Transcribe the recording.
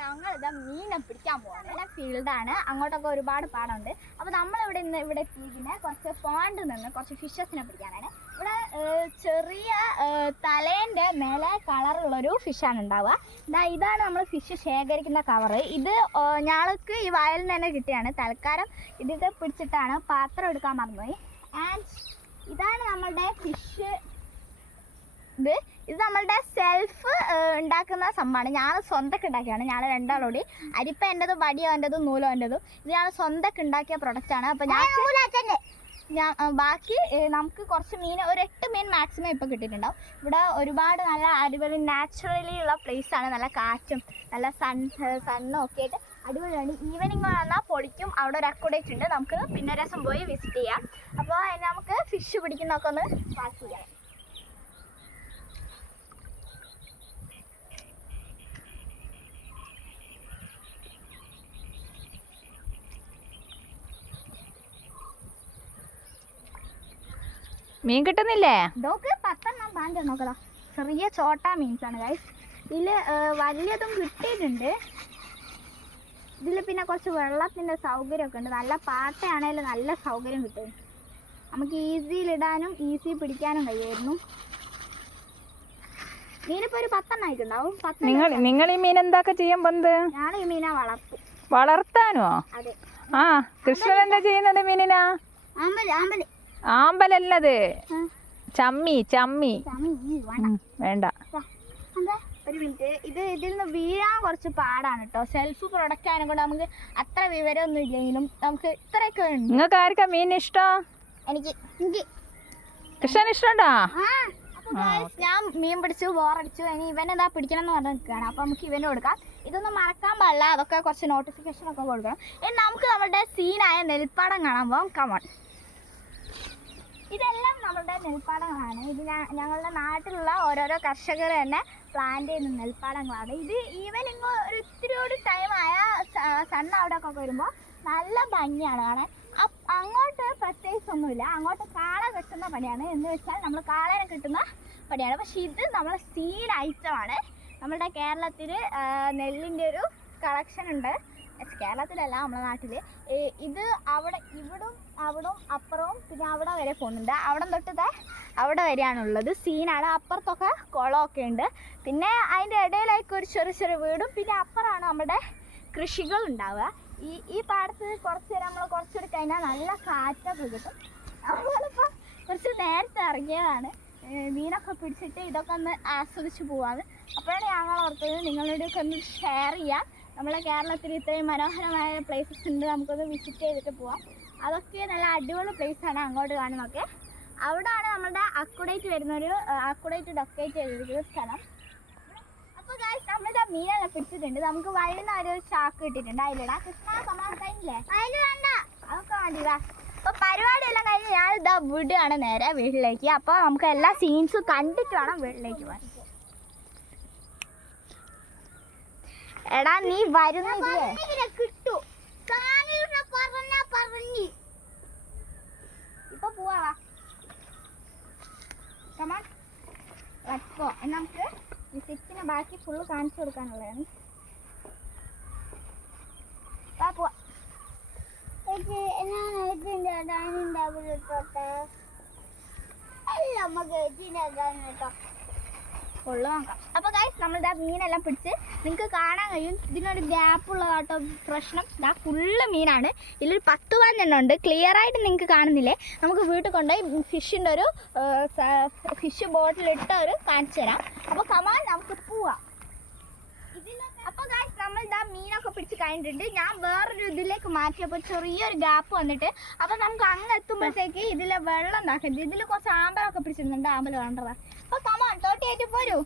ഞങ്ങളിതാ മീനെ പിടിക്കാൻ പോവാണ്. ഫീൽഡാണ്, അങ്ങോട്ടൊക്കെ ഒരുപാട് പാടമുണ്ട്. അപ്പോൾ നമ്മളിവിടെ ഇവിടെ എത്തിയിരിക്കുന്നത് കുറച്ച് പോണ്ട് നിന്ന് കുറച്ച് ഫിഷസിനെ പിടിക്കാനാണ്. ഇവിടെ ചെറിയ തലേൻ്റെ മേലെ കളറുള്ളൊരു ഫിഷാണ് ഉണ്ടാവുക. ഇതാണ് നമ്മൾ ഫിഷ് ശേഖരിക്കുന്ന കവറ്. ഇത് ഞങ്ങൾക്ക് ഈ വയലിൽ നിന്ന് തന്നെ കിട്ടിയാണ്. തൽക്കാലം ഇതിട്ട് പിടിച്ചിട്ടാണ് പാത്രം എടുക്കാൻ മറന്നുപോയി. ആൻഡ് ഇതാണ് നമ്മളുടെ ഫിഷ്. ഇത് നമ്മളുടെ സെൽഫ് ഉണ്ടാക്കുന്ന സംഭവമാണ്. ഞാൻ സ്വന്തമൊക്കെ ഉണ്ടാക്കിയാണ്. ഞാൻ രണ്ടാളോടി അരിപ്പ എൻ്റെത്, വടിയോ എൻ്റെതും, നൂലോ എൻ്റെതും. ഇത് ഞാൻ സ്വന്തമൊക്കെ ഉണ്ടാക്കിയ പ്രൊഡക്റ്റാണ്. അപ്പോൾ ഞാൻ ബാക്കി നമുക്ക് കുറച്ച് മീൻ, ഒരു 8 മീൻ മാക്സിമം ഇപ്പോൾ കിട്ടിയിട്ടുണ്ടാവും. ഇവിടെ ഒരുപാട് നല്ല അടിപൊളി നാച്ചുറലി ഉള്ള പ്ലേസാണ്. നല്ല കാറ്റും നല്ല സണ്ണും ഒക്കെ ആയിട്ട് അടിപൊളിയാണ്. ഈവനിങ് വന്നാൽ പൊളിക്കും. അവിടെ ഒരു അക്കോമഡേറ്റ് ഉണ്ട്. നമുക്ക് പിന്നെ ഒരു ദിവസം പോയി വിസിറ്റ് ചെയ്യാം. അപ്പോൾ നമുക്ക് ഫിഷ് പിടിക്കുന്നതൊക്കെ ഒന്ന് വാച്ച് ചെയ്യാം. മീൻ കിട്ടുന്നില്ലേ? ഇതൊക്കെ 10 പാൻഡ് നോക്കടാ. ചെറിയ ചോട്ടാ മീൻസാണ് ഗൈസ്. ഇതിൽ വലിയതും കിട്ടിയിട്ടുണ്ട്. ഇതിൽ പിന്നെ കുറച്ച് വെള്ളത്തിൻ്റെ സൗകര്യമൊക്കെ ഉണ്ട്. നല്ല പാട്ടയാണെങ്കിലും നല്ല സൗകര്യം കിട്ടും. നമുക്ക് ഈസിയിലിടാനും ഈസി പിടിക്കാനും കഴിയുമായിരുന്നു. മീനിപ്പോൾ ഒരു 10 ആയിട്ടുണ്ടാവും. നിങ്ങൾ ഈ മീൻ എന്താ ചെയ്യാൻ പോകുന്നത്? ഞാൻ ഈ മീനെ വളർത്തും. വളർത്താനോ? അതെ. ആ, കൃഷ്ണൻ എന്താ ചെയ്യുന്നത് മീനിനാ? ആമ്പലല്ലത്, ചമ്മി. വേണ്ട, ഒരു മിനിറ്റ്. ഇതിൽ നിന്ന് വീഴാൻ കുറച്ച് പാടാണ് കേട്ടോ. സെൽഫ് പ്രൊഡക്റ്റ് ആയതുകൊണ്ട് നമുക്ക് അത്ര വിവരമൊന്നും ഇല്ലെങ്കിലും നമുക്ക് ഇത്രയൊക്കെ ഉണ്ട്. നിങ്ങൾക്ക് ആർക്കാ മീൻ ഇഷ്ടം? എനിക്ക് കൃഷ്ണൻ ഇഷ്ടമുണ്ടോ? ഞാൻ മീൻ പിടിച്ചു, ബോറടിച്ചു. ഇനി ഇവനെന്താ പിടിക്കണം എന്ന് പറഞ്ഞ് നിൽക്കുകയാണ്. അപ്പോൾ നമുക്ക് ഇവന് കൊടുക്കാം. ഇതൊന്നും മറക്കാൻ പാടില്ല. അതൊക്കെ കുറച്ച് നോട്ടിഫിക്കേഷൻ ഒക്കെ കൊടുക്കണം. ഇനി നമുക്ക് നമ്മുടെ സീനായ നെൽപ്പാടം കാണാൻ പോകാം. കമോൺ. ഇതെല്ലാം നമ്മുടെ നെൽപ്പാടങ്ങളാണ്. ഇത് ഞങ്ങളുടെ നാട്ടിലുള്ള ഓരോരോ കർഷകർ തന്നെ പ്ലാന്റ് ചെയ്യുന്ന നെൽപ്പാടങ്ങളാണ്. ഇത് ഈവനിങ് ഒരു ഇത്തിരി ടൈമായ സൺ അവിടെ ഒക്കെ വരുമ്പോൾ നല്ല ഭംഗിയാണ് കാണാൻ. അങ്ങോട്ട് പ്രത്യേകിച്ചൊന്നുമില്ല. അങ്ങോട്ട് കാള കെട്ടുന്ന പണിയാണ്. എന്ന് വെച്ചാൽ നമ്മൾ കാളേനെ കിട്ടുന്ന പണിയാണ്. പക്ഷെ ഇത് നമ്മളെ സീഡ് ഐറ്റമാണ്. നമ്മുടെ കേരളത്തിൽ നെല്ലിൻ്റെ ഒരു കളക്ഷൻ ഉണ്ട്. കേരളത്തിലല്ല, നമ്മുടെ നാട്ടിൽ. ഇത് അവിടും അപ്പുറവും പിന്നെ അവിടെ വരെ പോകുന്നുണ്ട്. അവിടെ തൊട്ട് അവിടെ വരെയാണുള്ളത്. സീനാണ്. അപ്പുറത്തൊക്കെ കുളമൊക്കെ ഉണ്ട്. പിന്നെ അതിൻ്റെ ഇടയിലേക്ക് ഒരു ചെറിയ വീടും പിന്നെ അപ്പുറമാണ് നമ്മുടെ കൃഷികൾ ഉണ്ടാവുക. ഈ പാടത്ത് കുറച്ചുകൂടി കഴിഞ്ഞാൽ നല്ല കാറ്റൊക്കെ കിട്ടും. നമ്മളിപ്പോൾ കുറച്ച് നേരത്തെ ഇറങ്ങിയതാണ്. മീനൊക്കെ പിടിച്ചിട്ട് ഇതൊക്കെ ഒന്ന് ആസ്വദിച്ച് പോവാണ്. അപ്പോഴാണ് ഞങ്ങൾ ഓർത്തത് നിങ്ങളുടെയൊക്കെ ഒന്ന് ഷെയർ ചെയ്യാം. നമ്മളെ കേരളത്തിൽ ഇത്രയും മനോഹരമായ പ്ലേസസ് ഉണ്ട്. നമുക്കൊന്ന് വിസിറ്റ് ചെയ്തിട്ട് പോവാം. അതൊക്കെ നല്ല അടിപൊളി പ്ലേസാണ്. അങ്ങോട്ട് കാണുന്നതൊക്കെ അവിടെയാണ് നമ്മളുടെ അക്കുഡേറ്റ് വരുന്നൊരു ഡൊക്കേറ്റ് ചെയ്തിരിക്കുന്ന സ്ഥലം. അപ്പോൾ ഗൈസ്, നമ്മളുടെ മീനെല്ലാം പിടിച്ചിട്ടുണ്ട്. നമുക്ക് വൈകുന്നേരം ഒരു ചാക്ക് കിട്ടിയിട്ടുണ്ട്. അതിലിടാം. കൃഷ്ണ സമാധാനം കഴിഞ്ഞില്ലേ? അതിന് വേണ്ട, അതൊക്കെ വേണ്ടില്ല. അപ്പോൾ പരിപാടിയെല്ലാം കഴിഞ്ഞ് ഞാനിതാ വിടുകയാണ് നേരെ വീട്ടിലേക്ക്. അപ്പോൾ നമുക്ക് എല്ലാ സീൻസും കണ്ടിട്ട് വേണം വീട്ടിലേക്ക് പോകാൻ. എടാ, നീ വരുന്നില്ലേ? കിട്ടു. ഇപ്പൊ പോവാ. നമുക്ക് വിസിറ്റിന് ബാക്കി ഫുള്ള് കാണിച്ചു കൊടുക്കാനുള്ളതാണ്. ഫുള്ള് നോക്കാം. അപ്പോൾ ഗൈസ്, നമ്മളിതാ മീനെല്ലാം പിടിച്ച് നിങ്ങൾക്ക് കാണാൻ കഴിയും. ഇതിനൊരു ഗ്യാപ്പുള്ളതാട്ടോ പ്രശ്നം. ഇതാ ഫുള്ള് മീനാണ്. ഇതിലൊരു 10 പാൻഡ് ഉണ്ട്. ക്ലിയർ ആയിട്ട് നിങ്ങൾക്ക് കാണുന്നില്ലേ? നമുക്ക് വീട്ടിൽ കൊണ്ടുപോയി ഫിഷിൻ്റെ ഒരു ഫിഷ് ബോട്ടിലിട്ട് കാണിച്ചു തരാം. അപ്പോൾ കമാൻ, നമുക്ക് പോവാം. അപ്പോൾ ഗൈസ്, നമ്മളിതാ മീനൊക്കെ പിടിച്ച് കഴിഞ്ഞിട്ടുണ്ട്. ഞാൻ വേറൊരു ഇതിലേക്ക് മാറ്റിയപ്പോൾ ചെറിയൊരു ഗ്യാപ്പ് വന്നിട്ട് അപ്പോൾ നമുക്ക് അങ്ങ് എത്തുമ്പോഴത്തേക്ക് ഇതിലെ വെള്ളം ഉണ്ടാക്കരുത്. ഇതിൽ കുറച്ച് ആമ്പലൊക്കെ പിടിച്ചിരുന്നുണ്ട്. ആമ്പൽ വേണ്ടതാണ്. അപ്പോൾ കമാൻ, 38 പോരൂ.